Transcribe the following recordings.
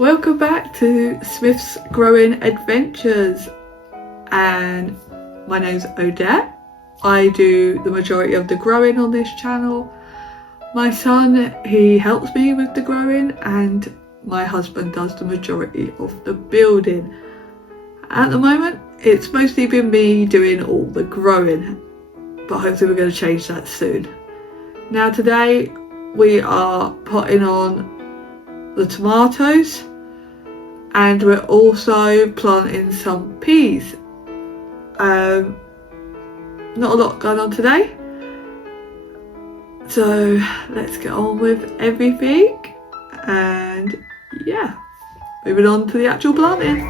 Welcome back to Smith's Growing Adventures, and my name's Odette. I do the majority of the growing on this channel. My son, he helps me with the growing, and my husband does the majority of the building. At the moment, it's mostly been me doing all the growing, but hopefully we're going to change that soon. Now today we are potting on the tomatoes, and we're also planting some peas. Not a lot going on today, so let's get on with everything, and yeah, moving on to the actual planting.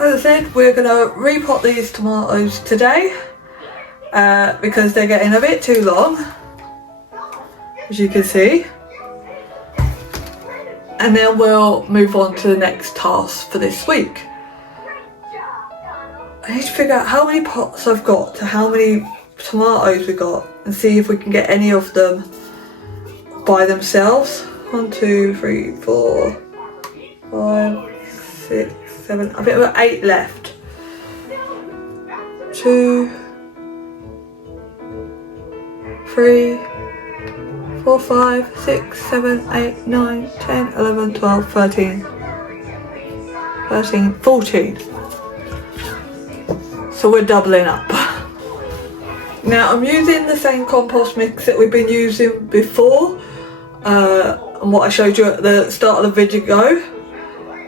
As I said, we're going to repot these tomatoes today because they're getting a bit too long, as you can see, and then we'll move on to the next task for this week. I need to figure out how many pots I've got to how many tomatoes we got, and see if we can get any of them by themselves. 1, 2, 3, 4, 5, 6, 7. I think I've got 8 left. 2, 3, 4, 5, 6, 7, 8, 9, 10, 11, 12, 13, 14. So we're doubling up. Now I'm using the same compost mix that we've been using before, and what I showed you at the start of the video.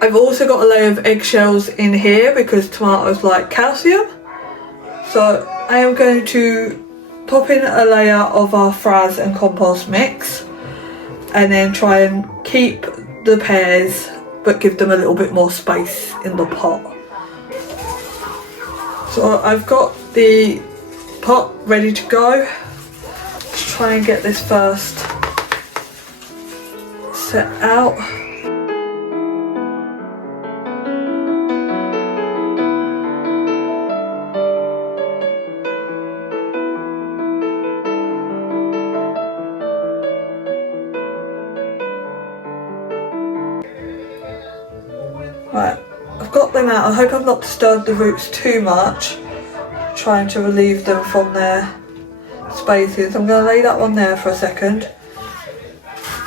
I've also got a layer of eggshells in here because tomatoes like calcium. So I am going to pop in a layer of our frass and compost mix, and then try and keep the pears but give them a little bit more space in the pot. So I've got the pot ready to go. Let's try and get this first set out. Right, I've got them out. I hope I've not disturbed the roots too much, trying to relieve them from their spaces. I'm going to lay that one there for a second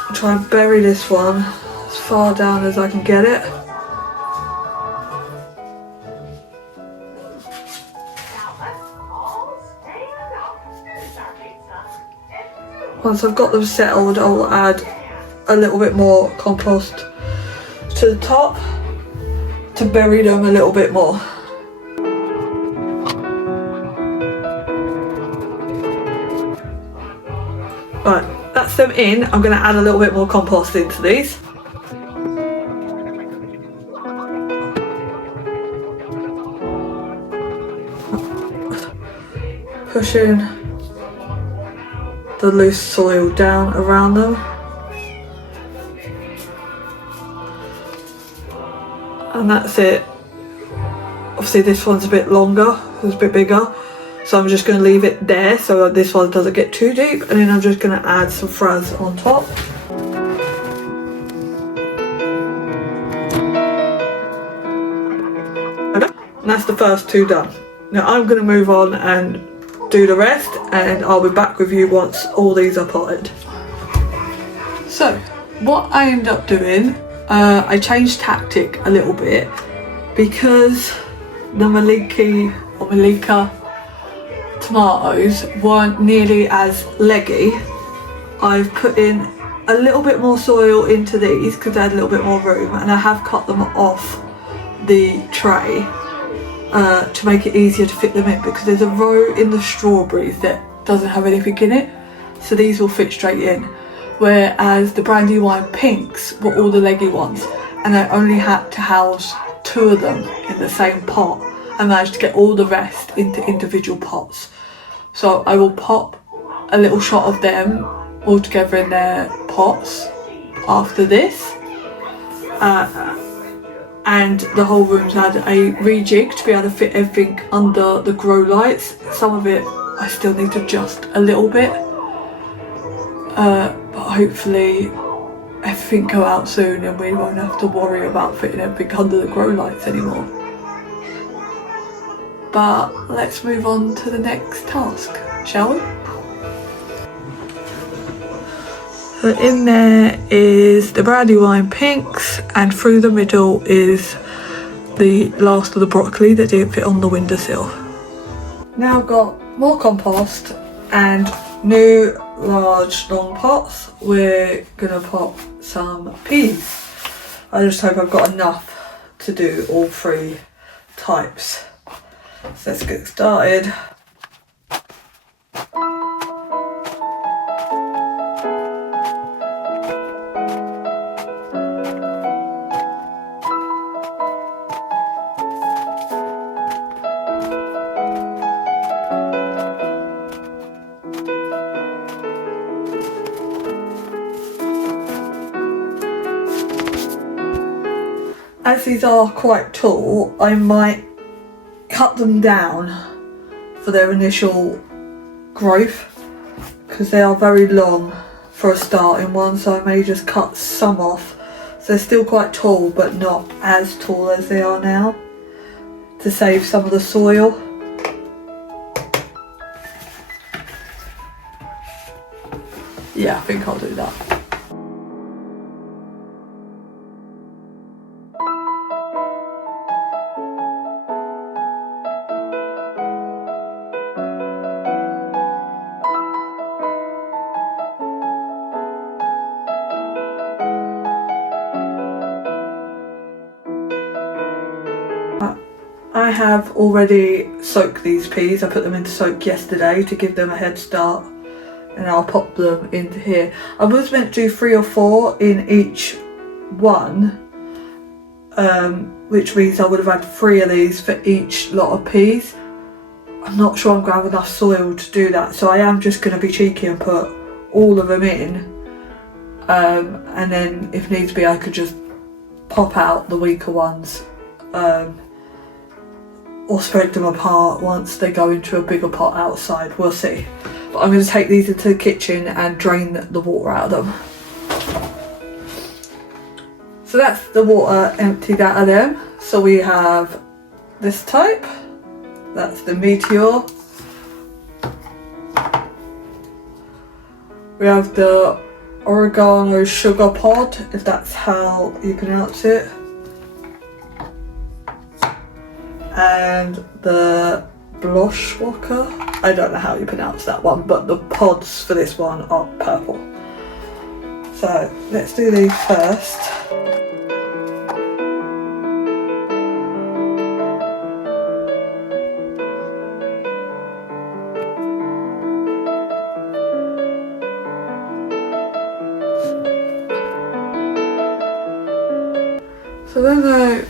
and try and bury this one as far down as I can get it. Once I've got them settled, I'll add a little bit more compost to the top to bury them a little bit more. Right, that's them in. I'm going to add a little bit more compost into these. Pushing the loose soil down around them. And that's it. Obviously this one's a bit longer, it's a bit bigger, so I'm just going to leave it there so this one doesn't get too deep, and then I'm just going to add some frass on top. And that's the first 2 done. Now I'm going to move on and do the rest, and I'll be back with you once all these are potted. So what I end up doing, I changed tactic a little bit because the Malika tomatoes weren't nearly as leggy. I've put in a little bit more soil into these because they had a little bit more room, and I have cut them off the tray to make it easier to fit them in, because there's a row in the strawberries that doesn't have anything in it, so these will fit straight in. Whereas the Brandywine pinks were all the leggy ones, and I only had to house 2 of them in the same pot. I managed to get all the rest into individual pots. So I will pop a little shot of them all together in their pots after this. And the whole room's had a rejig to be able to fit everything under the grow lights. Some of it I still need to adjust a little bit, but hopefully everything go out soon and we won't have to worry about fitting everything under the grow lights anymore. But let's move on to the next task, shall we? So in there is the brandywine pinks, and through the middle is the last of the broccoli that didn't fit on the windowsill. Now I've got more compost and new large long pots. We're gonna pop some peas. I just hope I've got enough to do all 3 types. So let's get started. As these are quite tall, I might cut them down for their initial growth because they are very long for a starting one, so I may just cut some off. So they're still quite tall but not as tall as they are now to save some of the soil. Yeah, I think I'll do that. I have already soaked these peas. I put them into soak yesterday to give them a head start, and I'll pop them into here. I was meant to do 3 or 4 in each one, which means I would have had 3 of these for each lot of peas. I'm not sure I'm going to have enough soil to do that, so I am just going to be cheeky and put all of them in, and then if needs be I could just pop out the weaker ones, or spread them apart once they go into a bigger pot outside. We'll see. But I'm going to take these into the kitchen and drain the water out of them. So that's the water emptied out of them. So we have this type, that's the Meteor. We have the Oregano Sugar Pod, if that's how you pronounce it. And the Bloschwalker, I don't know how you pronounce that one, but the pods for this one are purple. So let's do these first. So I don't know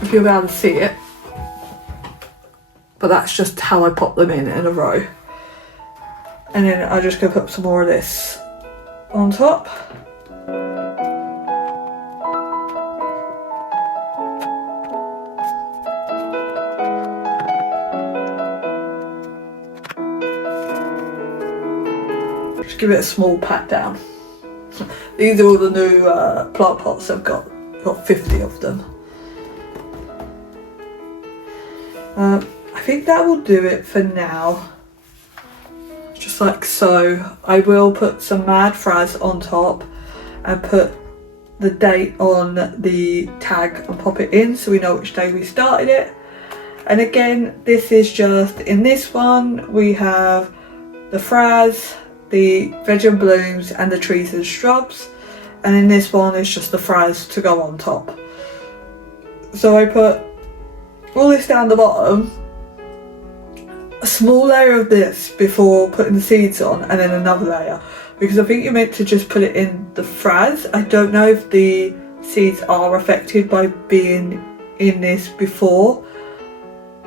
if you'll be able to see it, but that's just how I pop them in a row. And then I'm just going to put some more of this on top. Just give it a small pat down. These are all the new plant pots I've got 50 of them. I think that will do it for now, just like so. I will put some Mad Fraz on top and put the date on the tag and pop it in so we know which day we started it. And again, this is just, in this one we have the Fraz, the Veg and Blooms and the Trees and Shrubs, and in this one it's just the Fraz to go on top. So I put all this down the bottom, a small layer of this before putting the seeds on, and then another layer, because I think you're meant to just put it in the Fraz. I don't know if the seeds are affected by being in this before,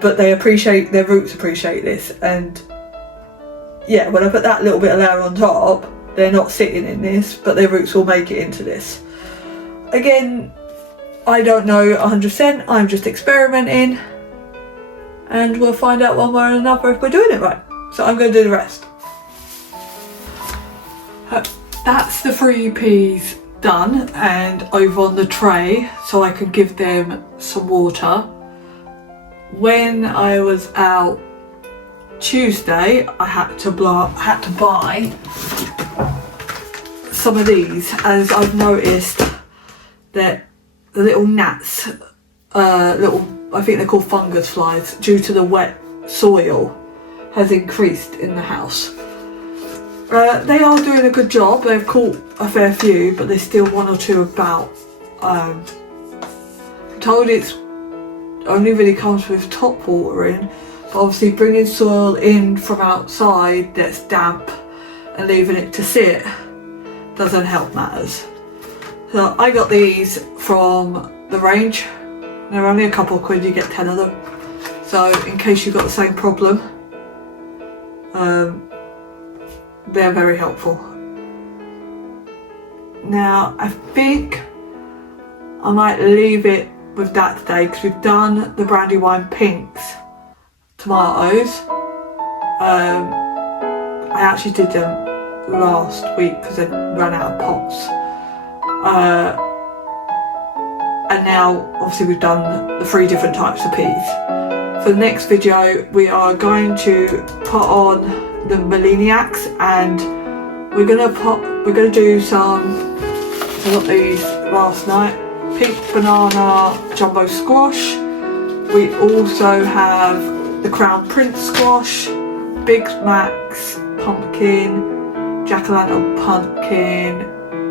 but their roots appreciate this, and yeah, when I put that little bit of layer on top, they're not sitting in this, but their roots will make it into this. Again, I don't know 100%, I'm just experimenting, and we'll find out one way or another if we're doing it right. So I'm going to do the rest. That's the 3 peas done and over on the tray so I could give them some water. When I was out Tuesday, I had to buy some of these, as I've noticed that the little gnats, I think they're called fungus flies, due to the wet soil, has increased in the house. They are doing a good job. They've caught a fair few, but there's still one or two about. I'm told it's only really comes with top watering, but obviously bringing soil in from outside that's damp and leaving it to sit doesn't help matters. So I got these from the range. They're only a couple of quid, you get 10 of them. So in case you've got the same problem, they're very helpful. Now I think I might leave it with that today, because we've done the Brandywine pinks tomatoes. I actually did them last week because I ran out of pots. And now obviously we've done the 3 different types of peas. For the next video we are going to put on the Melaniacs, and we're gonna do some, I got these last night, pink banana jumbo squash. We also have the Crown Prince squash, Big Mac's pumpkin, jack-o'-lantern pumpkin,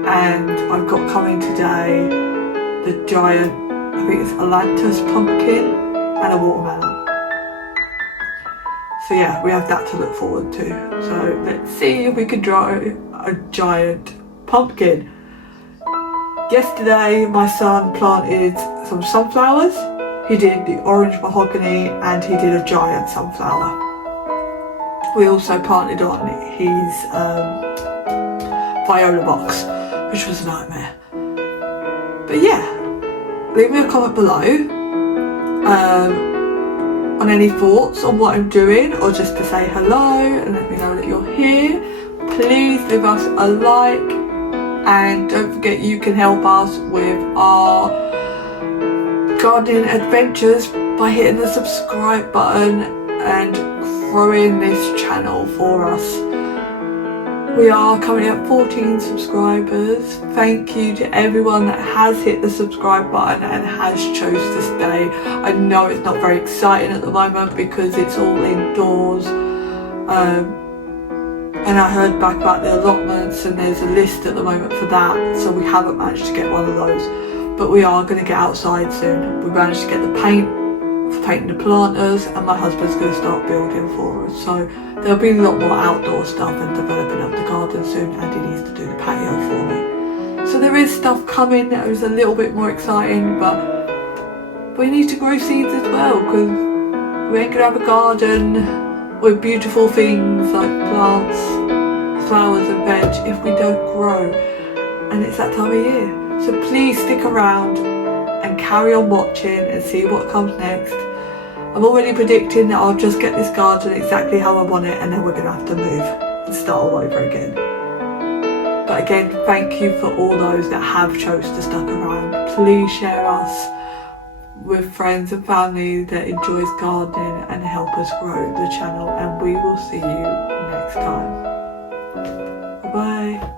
and I've got coming today the giant, I think it's Atlantis pumpkin, and a watermelon. So yeah, we have that to look forward to. So let's see if we can draw a giant pumpkin. Yesterday my son planted some sunflowers. He did the orange mahogany and he did a giant sunflower. We also planted on his viola box, which was a nightmare. But yeah, leave me a comment below on any thoughts on what I'm doing, or just to say hello and let me know that you're here. Please leave us a like, and don't forget you can help us with our gardening adventures by hitting the subscribe button and growing this channel for us. We are currently at 14 subscribers. Thank you to everyone that has hit the subscribe button and has chose to stay. I know it's not very exciting at the moment because it's all indoors. And I heard back about the allotments, and there's a list at the moment for that, so we haven't managed to get one of those. But we are going to get outside soon. We managed to get the paint for painting the planters, and my husband's going to start building for us. So there'll be a lot more outdoor stuff and developing up the garden soon, and he needs to do the patio for me. So there is stuff coming that is a little bit more exciting, but we need to grow seeds as well, because we ain't going to have a garden with beautiful things like plants, flowers and veg if we don't grow. And it's that time of year. So please stick around and carry on watching and see what comes next. I'm already predicting that I'll just get this garden exactly how I want it, and then we're going to have to move and start all over again. But again, thank you for all those that have chose to stick around. Please share us with friends and family that enjoys gardening and help us grow the channel, and we will see you next time. Bye bye.